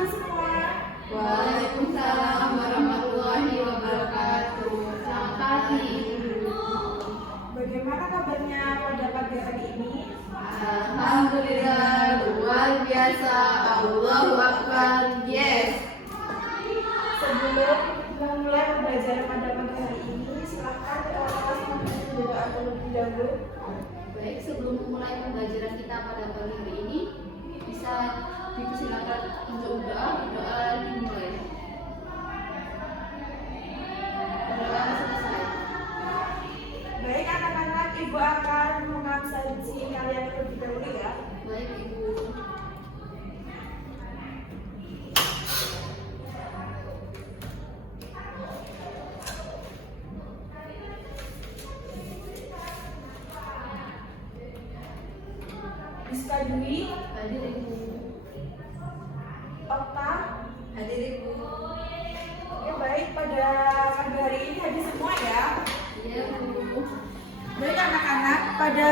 pagi semua. Waalaikumsalam warahmatullahi wabarakatuh. Selamat pagi. Bagaimana kabarnya pada pagi hari ini? Alhamdulillah, luar biasa. Allahu Akbar. Yes. Sebelum memulai pembelajaran pada pagi hari ini, silakan kelas memberi doa terlebih dahulu. Baik, sebelum memulai pembelajaran kita pada pagi hari ini, bisa dipersilakan untuk doa dimulai. Doa selesai. Baik anak-anak, ibu akan mengamsensi kalian terlebih dahulu ya. Baik, Ibu. Miska Dwi, Hadir, Ibu. Okta. Hadir, Ibu. Oke, baik, pada pagi hari ini hadir semua ya. Iya, Bu. Baik anak-anak, pada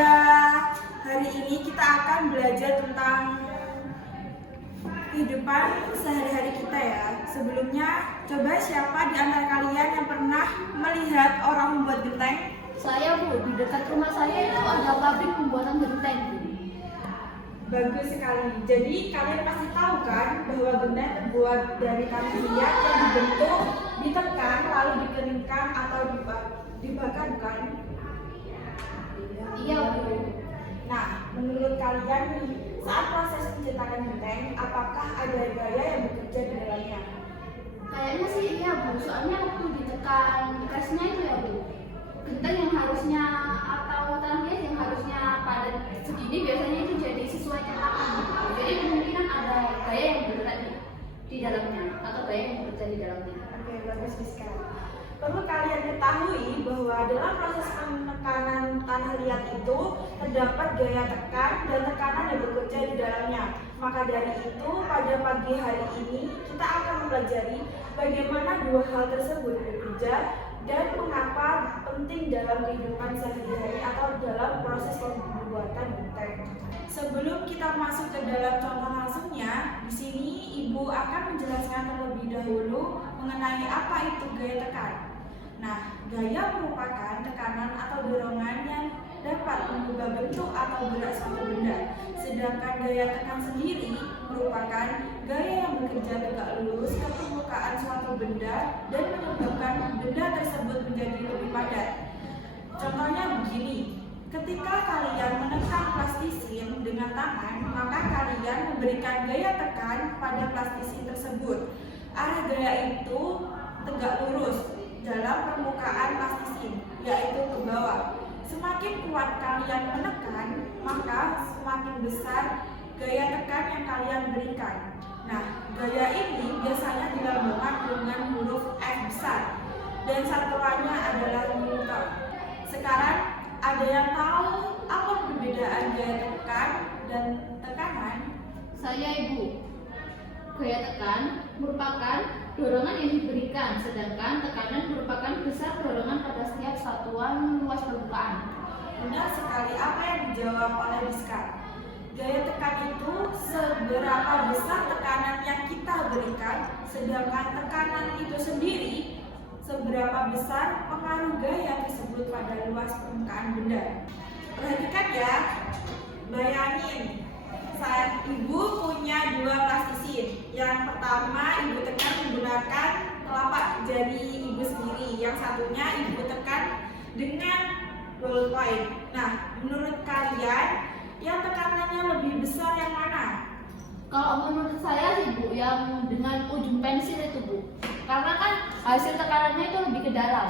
hari ini kita akan belajar tentang kehidupan sehari-hari kita ya. Sebelumnya, coba siapa di antara kalian yang pernah melihat orang membuat genteng? Saya, Bu, di dekat rumah saya itu ada pabrik pembuatan genteng, Bu. Bagus sekali. Jadi kalian pasti tahu kan bahwa genteng terbuat dari tanah liat yang dibentuk, ditekan, lalu dikeringkan atau dibakar, bukan? Iya, Bu. Nah, menurut kalian nih, saat proses pencetakan genteng, apakah ada gaya yang bekerja di dalamnya? Kayaknya sih iya, Bu. Soalnya waktu ditekan presnya itu ya, Bu. Genteng yang harusnya atau tanah liat yang harusnya padat segini biasanya itu jadi sesuai cetakan, Bu. Jadi kemungkinan ada gaya yang bergerak di dalamnya atau gaya yang bekerja di dalamnya. Oke, bagus sekali. Perlu kalian ketahui bahwa dalam proses penekanan tanah liat itu terdapat gaya tekan dan tekanan yang bekerja di dalamnya. Maka dari itu, pada pagi hari ini kita akan mempelajari bagaimana dua hal tersebut bekerja dan mengapa penting dalam kehidupan sehari-hari atau dalam proses pembuatan genteng. Sebelum kita masuk ke dalam contoh langsungnya, di sini Ibu akan menjelaskan terlebih dahulu mengenai apa itu gaya tekan. Nah, gaya merupakan tekanan atau dorongan yang dapat mengubah bentuk atau gerak suatu benda. Sedangkan gaya tekan sendiri merupakan gaya yang bekerja tegak lurus ke permukaan suatu benda dan menyebabkan benda tersebut menjadi lebih padat. Contohnya begini, ketika kalian menekan plastisin dengan tangan, maka kalian memberikan gaya tekan pada plastisin tersebut. Arah gaya itu tegak lurus dalam permukaan plastisin, yaitu ke bawah. Semakin kuat kalian menekan, maka semakin besar gaya tekan yang kalian berikan. Nah, gaya ini biasanya dilambangkan dengan huruf F besar dan satuannya adalah newton. Sekarang, ada yang tahu apa perbedaan gaya tekan dan tekanan? Saya, Ibu. Gaya tekan merupakan dorongan yang diberikan, sedangkan tekanan merupakan besar dorongan pada setiap satuan luas permukaan. Benar sekali apa yang dijawab oleh Rizka. Gaya tekan itu seberapa besar tekanan yang kita berikan, sedangkan tekanan itu sendiri seberapa besar pengaruh gaya tersebut pada luas permukaan benda. Perhatikan ya, bayangin saat Ibu punya dua plastisin. Yang pertama Ibu tekan menggunakan telapak jari Ibu sendiri, yang satunya Ibu tekan dengan ballpoint. Nah, menurut kalian yang tekanannya lebih besar yang mana? Kalau menurut saya sih, Bu, yang dengan ujung pensil itu, Bu. Karena kan hasil tekanannya itu lebih ke dalam.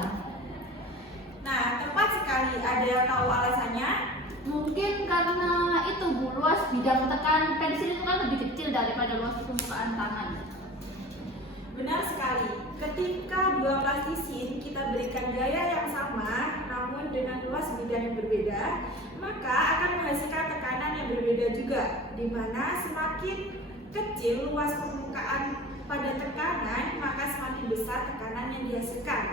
Nah, tepat sekali. Ada yang tahu alasannya? Mungkin karena itu, Bu, luas bidang tekan pensil itu kan lebih kecil daripada luas permukaan tangan. Benar sekali. Ketika dua plastisin kita berikan gaya yang sama, namun dengan luas bidang yang berbeda, maka akan menghasilkan tekanan yang berbeda juga, di mana semakin kecil luas permukaan pada tekanan, maka semakin besar tekanan yang dihasilkan.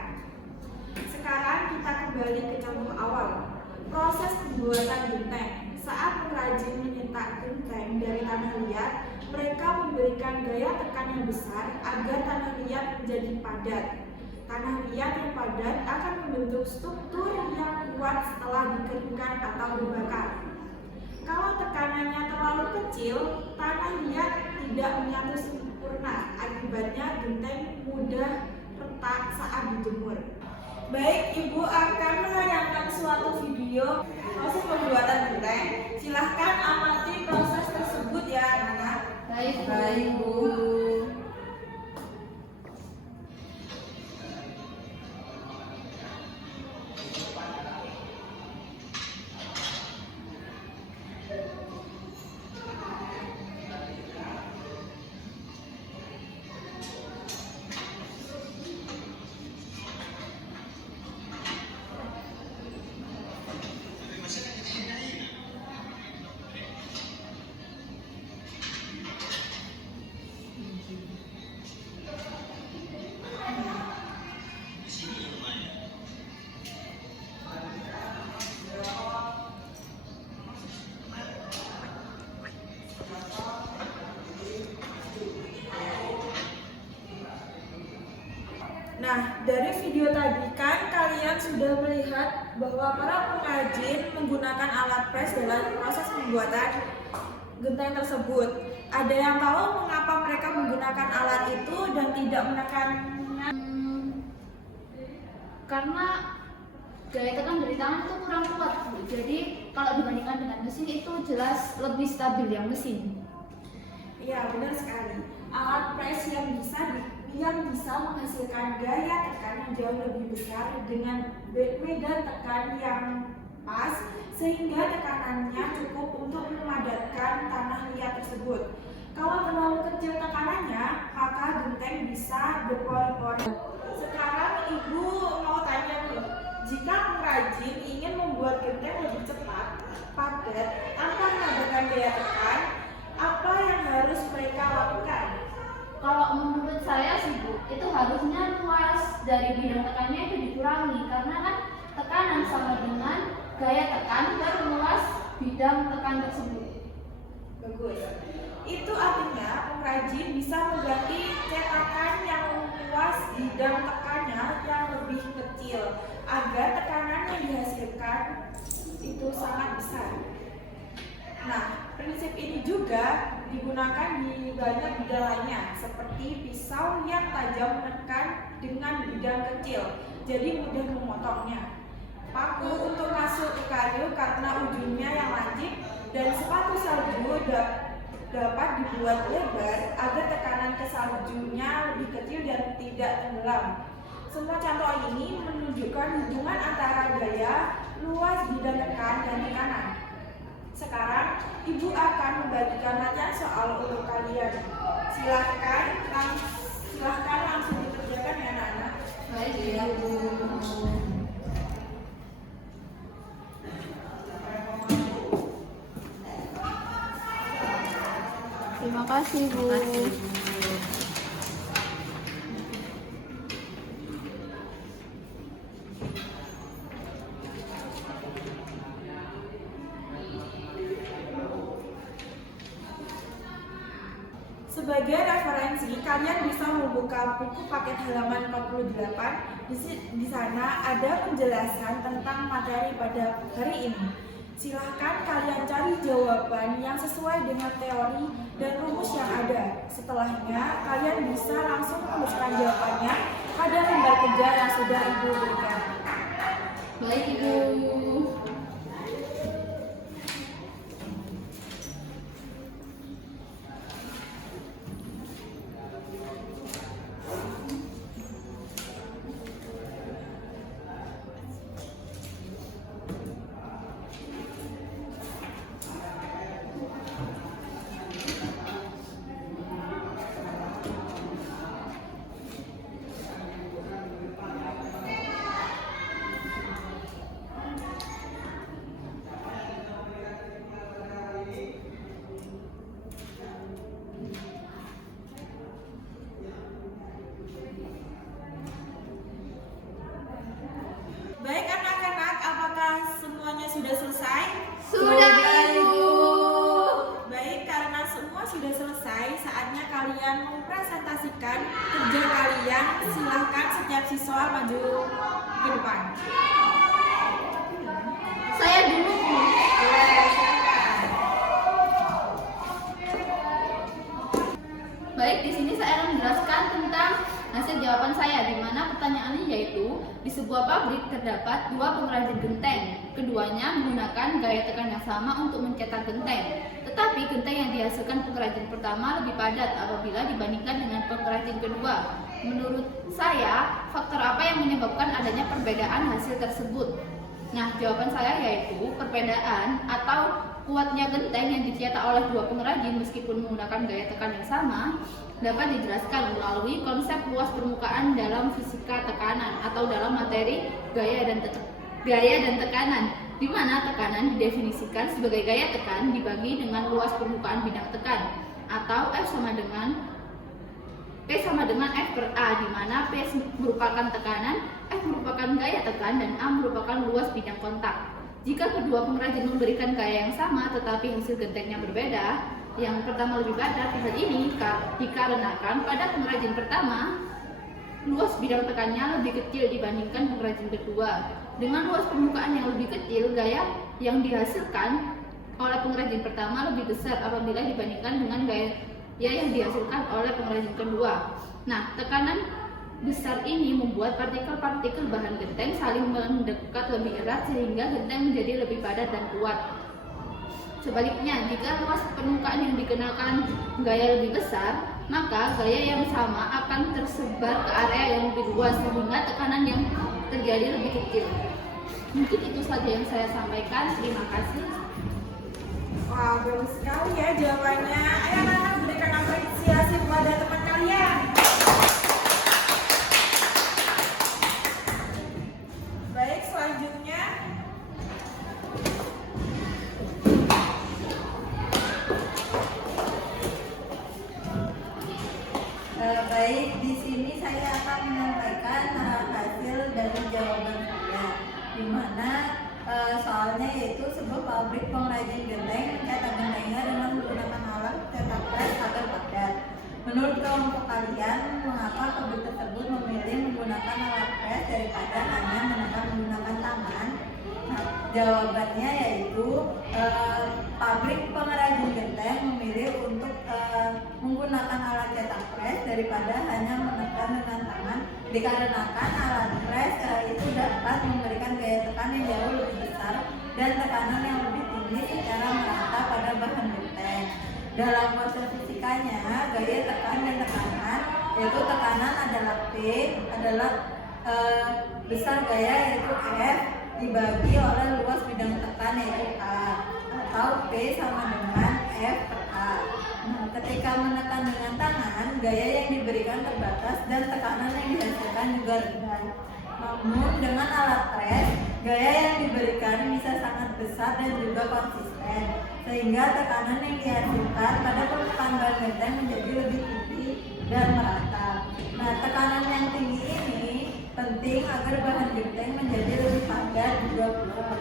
Sekarang kita kembali ke contoh awal. Proses pembuatan genteng. Saat pengrajin menyetak genteng dari tanah liat, Mereka memberikan gaya tekan yang besar agar tanah liat menjadi padat. Tanah liat yang padat akan membentuk struktur yang kuat setelah dikeringkan atau dibakar. Kalau tekanannya terlalu kecil, tanah liat tidak menyatu sempurna. Akibatnya genteng mudah retak saat dijemur. Baik, Ibu akan menayangkan suatu video proses pembuatan genteng. Silahkan amati proses tersebut ya, anak-anak. Baik, Bu. Nah, dari video tadi kan kalian sudah melihat bahwa para pengrajin menggunakan alat pres dalam proses pembuatan genteng tersebut. Ada yang tahu mengapa mereka menggunakan alat itu dan tidak menekannya? Karena gaya tekan dari tangan itu kurang kuat, Bu. Jadi kalau dibandingkan dengan mesin itu jelas lebih stabil yang mesin. Iya, benar sekali. Alat pres yang bisa menghasilkan gaya tekan yang jauh lebih besar dengan medan tekan yang pas sehingga tekanannya cukup untuk memadatkan tanah liat tersebut. Kalau terlalu kecil tekanannya, maka genteng bisa berpori-pori. Sekarang Ibu mau tanya nih, jika pengrajin ingin membuat genteng lebih cepat, padat, tanpa menggunakan gaya tekan, apa yang harus mereka lakukan? Kalau menurut saya sih, Bu, itu harusnya luas dari bidang tekannya itu dikurangi karena kan tekanan sama dengan gaya tekan dan luas bidang tekan tersebut. Bagus. Itu artinya pengrajin bisa mengganti cetakan yang luas bidang tekannya yang lebih kecil agar tekanan yang dihasilkan itu sangat besar. Nah, prinsip ini juga digunakan di banyak bidang lainnya, seperti pisau yang tajam menekan dengan bidang kecil, jadi mudah memotongnya. Paku untuk masuk ke kayu karena ujungnya yang lancip, dan sepatu salju dapat dibuat lebar agar tekanan ke saljunya lebih kecil dan tidak tenggelam. Semua contoh ini menunjukkan hubungan antara gaya, luas bidang tekan, dan tekanan. Sekarang Ibu akan membagikan latihan soal untuk kalian. Silahkan langsung dikerjakan ya anak-anak. Baik, ya, Bu. Terima kasih, Bu. Sebagai referensi, kalian bisa membuka buku paket halaman 48. Di sana ada penjelasan tentang materi pada hari ini. Silahkan kalian cari jawaban yang sesuai dengan teori dan rumus yang ada. Setelahnya, kalian bisa langsung menuliskan jawabannya pada lembar kerja yang sudah Ibu berikan. Baik, Ibu. semua sudah selesai, saatnya kalian mempresentasikan kerja kalian. Silahkan setiap siswa maju ke depan. Saya dulu. Baik, di sini saya akan menjelaskan tentang hasil jawaban saya, di mana pertanyaannya yaitu di sebuah pabrik terdapat dua pengrajin genteng. Keduanya menggunakan gaya tekan yang sama untuk mencetak genteng. Tetapi genteng yang dihasilkan pengrajin pertama lebih padat apabila dibandingkan dengan pengrajin kedua. Menurut saya, faktor apa yang menyebabkan adanya perbedaan hasil tersebut? Nah, jawaban saya yaitu perbedaan atau kuatnya genteng yang dicetak oleh dua pengrajin meskipun menggunakan gaya tekan yang sama dapat dijelaskan melalui konsep luas permukaan dalam fisika tekanan atau dalam materi gaya dan tekanan, di mana tekanan didefinisikan sebagai gaya tekan dibagi dengan luas permukaan bidang tekan, atau P sama dengan F per A, di mana P merupakan tekanan, F merupakan gaya tekan, dan A merupakan luas bidang kontak. Jika kedua pengrajin memberikan gaya yang sama tetapi hasil gentengnya berbeda, yang pertama lebih padat, hal ini dikarenakan pada pengrajin pertama luas bidang tekannya lebih kecil dibandingkan pengrajin kedua. Dengan luas permukaan yang lebih kecil, gaya yang dihasilkan oleh pengrajin pertama lebih besar apabila dibandingkan dengan gaya yang dihasilkan oleh pengrajin kedua. Nah, tekanan besar ini membuat partikel-partikel bahan genteng saling mendekat lebih erat sehingga genteng menjadi lebih padat dan kuat. Sebaliknya, jika luas permukaan yang dikenakan gaya lebih besar, maka gaya yang sama akan tersebar ke area yang lebih luas sehingga tekanan yang terjadi lebih kecil. Mungkin itu saja yang saya sampaikan. Terima kasih. Wah, bagus sekali ya jawabannya. Ayo anak-anak, berikan apresiasi kepada teman kalian. Baik, selanjutnya baik, di sini saya akan menyampaikan hasil dari jawaban saya, di mana soalnya yaitu sebuah pabrik pengrajin genteng mencetak gentengnya dengan menggunakan alat cetak pres agar padat. Menurut kelompok kalian, mengapa pabrik tersebut memilih menggunakan alat pres daripada hanya menggunakan tangan? Nah, jawabannya yaitu pabrik pengrajin genteng memilih untuk menggunakan alat cetak pres daripada hanya menekan dengan tangan, dikarenakan alat pres itu dapat memberikan gaya tekan yang jauh lebih besar dan tekanan yang lebih tinggi secara merata pada bahan genteng. Dalam proses fisikanya, gaya tekan dan tekanan, yaitu tekanan adalah P adalah besar gaya yaitu F dibagi oleh luas bidang tekan yaitu A, atau P sama dengan F per A. Nah, ketika menekan dengan tangan, gaya yang diberikan terbatas dan tekanan yang dihasilkan juga rendah. Namun dengan alat pres, gaya yang diberikan bisa sangat besar dan juga konsisten, sehingga tekanan yang dihasilkan pada permukaan bahan genteng menjadi lebih tinggi dan merata. Nah, tekanan yang tinggi ini penting agar bahan genteng menjadi lebih padat juga kuat.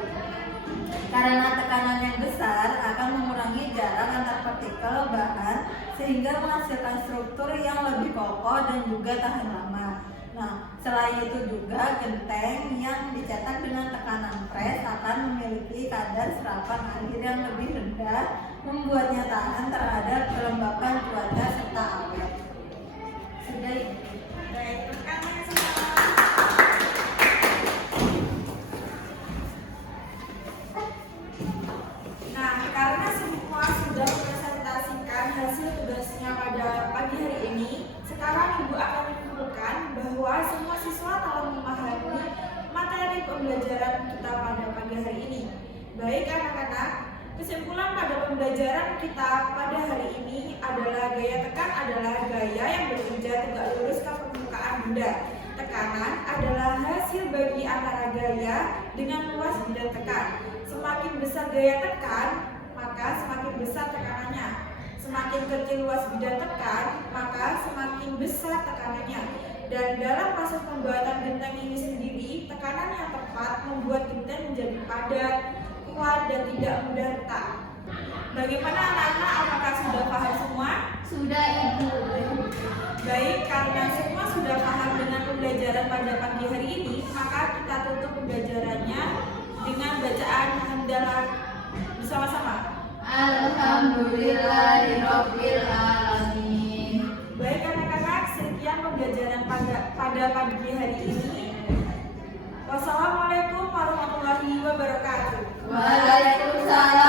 Karena tekanan yang besar akan mengurangi jarak antar partikel bahan sehingga menghasilkan struktur yang lebih kokoh dan juga tahan lama. Nah, selain itu juga genteng yang dicetak dengan tekanan pres akan memiliki kadar serapan air yang lebih rendah, membuatnya tahan terhadap kelembapan cuaca serta awet. Sudah itu. baik, rekan semua. Nah, karena semua sudah mempresentasikan hasil tugasnya pada pagi hari ini, sekarang Ibu akan menyimpulkan bahwa semua siswa telah memahami materi pembelajaran kita pada pagi hari ini. Baik anak-anak, kesimpulan pada pembelajaran kita pada hari ini adalah gaya tekan adalah gaya yang bekerja tegak lurus ke permukaan benda. Tekanan adalah hasil bagi antara gaya dengan luas bidang tekan. Semakin besar gaya tekan, maka semakin besar tekanannya. Semakin kecil luas bidang tekan, maka semakin besar tekanannya. Dan dalam proses pembuatan genteng ini sendiri, tekanan yang tepat membuat genteng menjadi padat, kuat, dan tidak mudah retak. Bagaimana anak-anak, apakah sudah paham semua? Sudah Ibu. Baik, karena semua sudah paham dengan pembelajaran pada pagi hari ini, maka kita tutup pembelajarannya dengan bacaan hamdalah bersama-sama. Alhamdulillahirabbil alamin. Baik anak-anak, sekian pembelajaran pada pagi hari ini. Wassalamualaikum warahmatullahi wabarakatuh. Waalaikumsalam